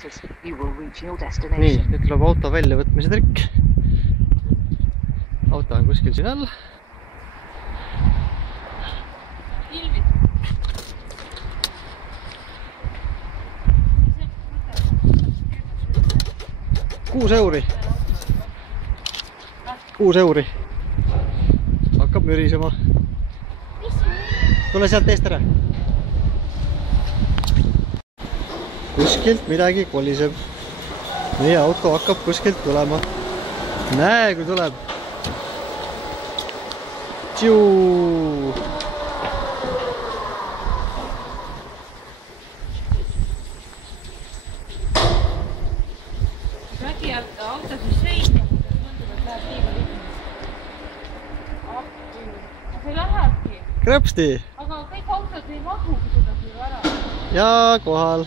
Nii, nüüd tuleb auto väljavõtmise trikk. Auto on kuskil siin all. €6. €6. Hakkab mürisema. Tule sealt eest ära. Kuskilt midagi koliseb. Meie auto hakkab kuskilt tulema. Näe, kui tuleb. Tšuu! Auto siis sõita, tundub, et läheb liiga liiga. See lähebki. Krõpsti! Aga kõik autod ei mahugi seda siin ära. Ja kohal.